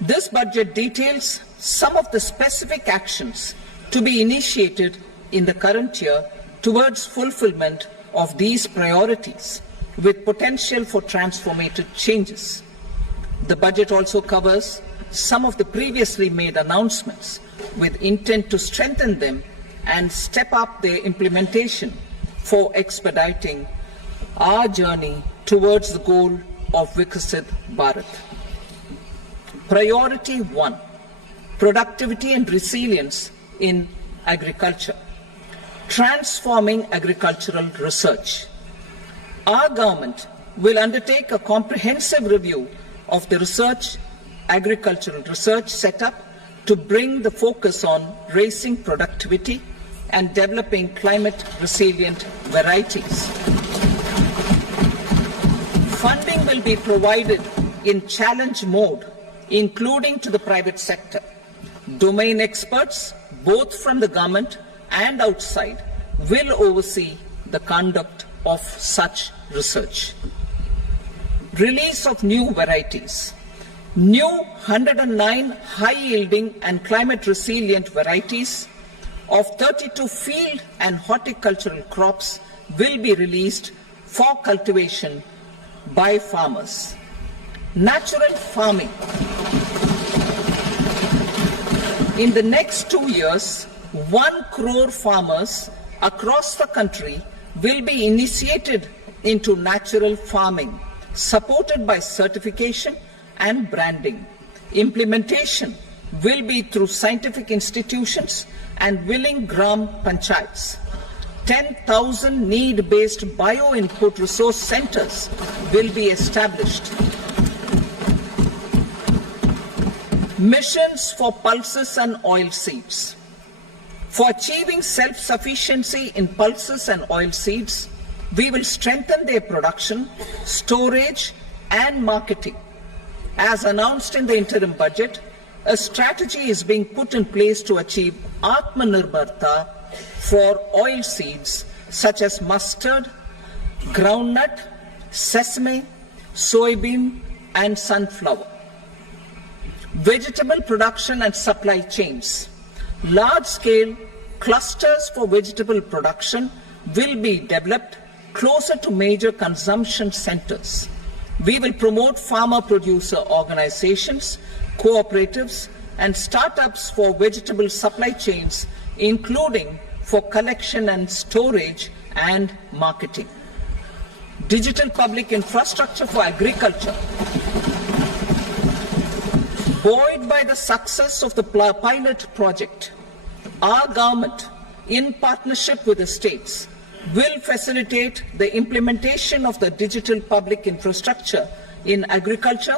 This budget details some of the specific actions to be initiated in the current year towards fulfillment of these priorities, with potential for transformative changes. The budget also covers some of the previously made announcements with intent to strengthen them and step up their implementation for expediting our journey towards the goal of Viksit Bharat. Priority 1, productivity and resilience in agriculture. Transforming agricultural research. Our government will undertake a comprehensive review of the agricultural research setup to bring the focus on raising productivity and developing climate-resilient varieties. Funding will be provided in challenge mode, including to the private sector. Domain experts, both from the government and outside, will oversee the conduct of such research. Release of new varieties. New 109 high-yielding and climate-resilient varieties of 32 field and horticultural crops will be released for cultivation by farmers. Natural farming. In the next 2 years, 1 crore farmers across the country will be initiated into natural farming, supported by certification and branding. Implementation will be through scientific institutions and willing gram panchayats. 10,000 need-based bio-input resource centers will be established. Missions for pulses and oilseeds. For achieving self-sufficiency in pulses and oilseeds, we will strengthen their production, storage, and marketing. As announced in the interim budget, a strategy is being put in place to achieve Atmanirbharta for oilseeds such as mustard, groundnut, sesame, soybean, and sunflower. Vegetable production and supply chains. Large-scale clusters for vegetable production will be developed closer to major consumption centers. We will promote farmer-producer organizations, cooperatives, and startups for vegetable supply chains, including for collection and storage and marketing. Digital public infrastructure for agriculture. Buoyed by the success of the pilot project, our government, in partnership with the states, will facilitate the implementation of the digital public infrastructure in agriculture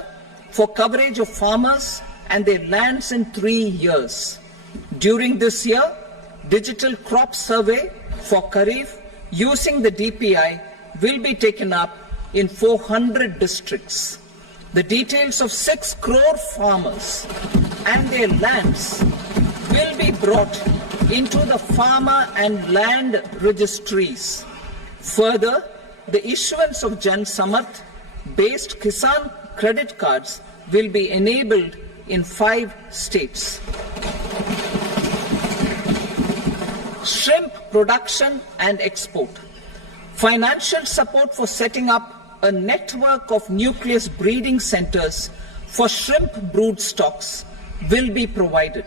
for coverage of farmers and their lands in 3 years. During this year, digital crop survey for Kharif using the DPI will be taken up in 400 districts. The details of 6 crore farmers and their lands will be brought into the farmer and land registries. Further, the issuance of Jan Samarth based Kisan credit cards will be enabled in 5 states. Shrimp production and export. Financial support for setting up a network of nucleus breeding centers for shrimp brood stocks will be provided.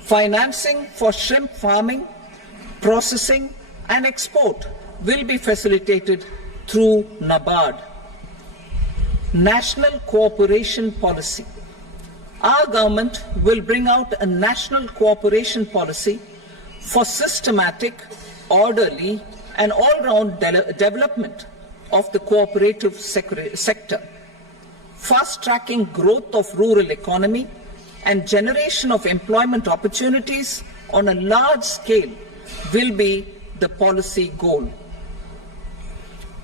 Financing for shrimp farming, processing, and export will be facilitated through NABARD. National Cooperation Policy. Our government will bring out a national cooperation policy for systematic, orderly, and all-round development of the cooperative sector, fast-tracking growth of rural economy and generation of employment opportunities on a large scale will be the policy goal.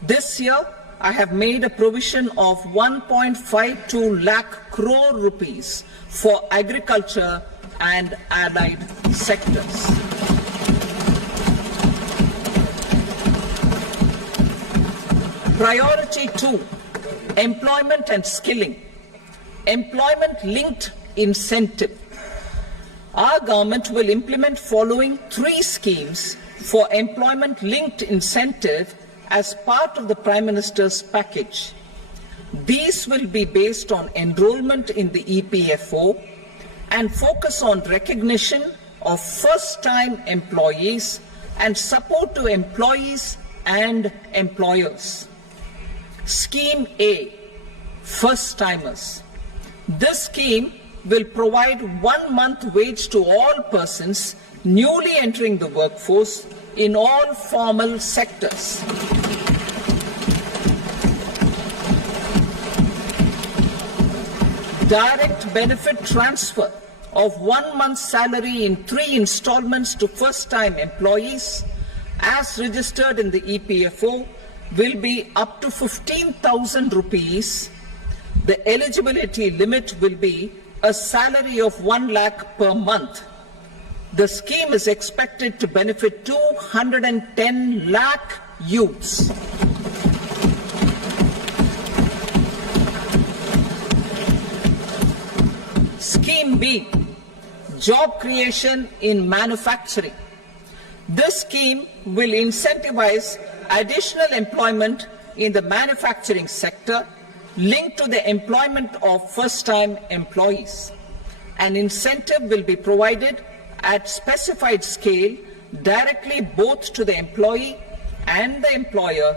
This year, I have made a provision of 1.52 lakh crore rupees for agriculture and allied sectors. Priority 2, employment and skilling. Employment-linked incentive. Our government will implement following 3 schemes for employment-linked incentive as part of the Prime Minister's package. These will be based on enrollment in the EPFO and focus on recognition of first-time employees and support to employees and employers. Scheme A, first-timers. This scheme will provide 1 month wage to all persons newly entering the workforce in all formal sectors. Direct benefit transfer of 1 month's salary in 3 installments to first-time employees as registered in the EPFO will be up to 15,000 rupees. The eligibility limit will be a salary of 1 lakh per month. The scheme is expected to benefit 210 lakh youths. Scheme B, job creation in manufacturing. This scheme will incentivize additional employment in the manufacturing sector linked to the employment of first-time employees. An incentive will be provided at specified scale directly both to the employee and the employer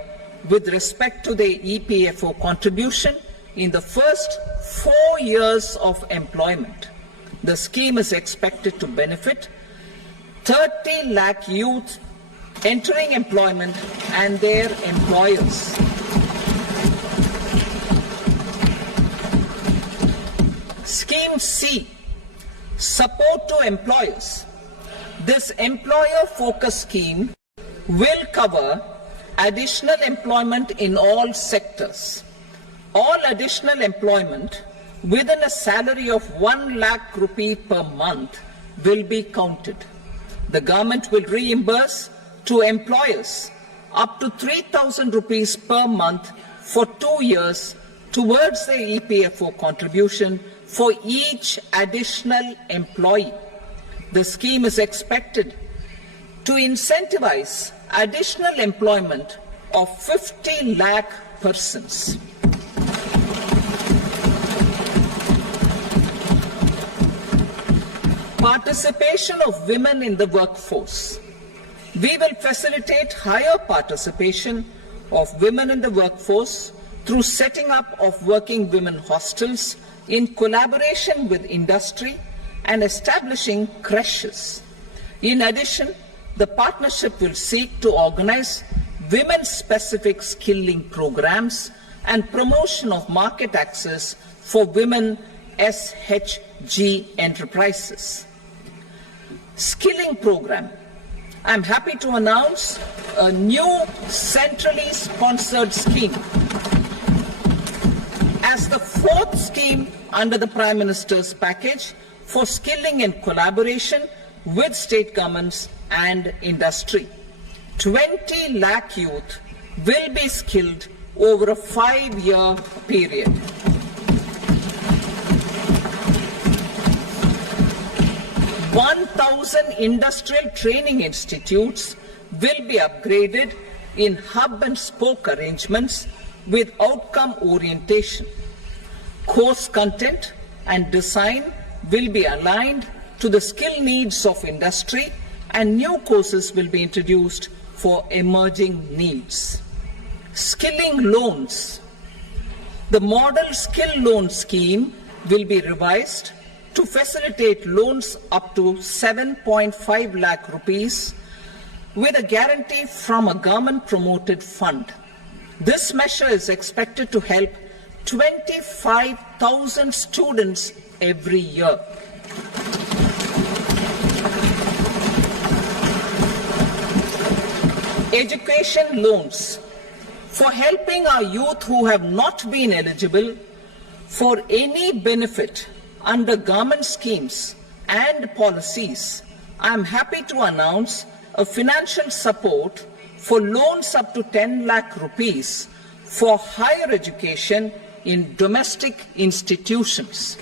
with respect to the EPFO contribution in the first 4 years of employment. The scheme is expected to benefit 30 lakh youth entering employment and their employers. Scheme C, support to employers. This employer-focused scheme will cover additional employment in all sectors. All additional employment within a salary of 1 lakh rupee per month will be counted. The government will reimburse to employers up to 3,000 rupees per month for 2 years towards the EPFO contribution for each additional employee. The scheme is expected to incentivize additional employment of 50 lakh persons. Participation of women in the workforce. We will facilitate higher participation of women in the workforce through setting up of working women hostels in collaboration with industry and establishing creches. In addition, the partnership will seek to organize women-specific skilling programs and promotion of market access for women SHG enterprises. Skilling program. I'm happy to announce a new centrally sponsored scheme as the 4th scheme under the Prime Minister's package for skilling in collaboration with state governments and industry. 20 lakh youth will be skilled over a 5-year period. $1,000 industrial training institutes will be upgraded in hub and spoke arrangements with outcome orientation. Course content and design will be aligned to the skill needs of industry, and new courses will be introduced for emerging needs. Skilling loans. The model skill loan scheme will be revised to facilitate loans up to 7.5 lakh rupees with a guarantee from a government-promoted fund. This measure is expected to help 25,000 students every year. Education loans. For helping our youth who have not been eligible for any benefit under government schemes and policies, I am happy to announce a financial support for loans up to 10 lakh rupees for higher education in domestic institutions.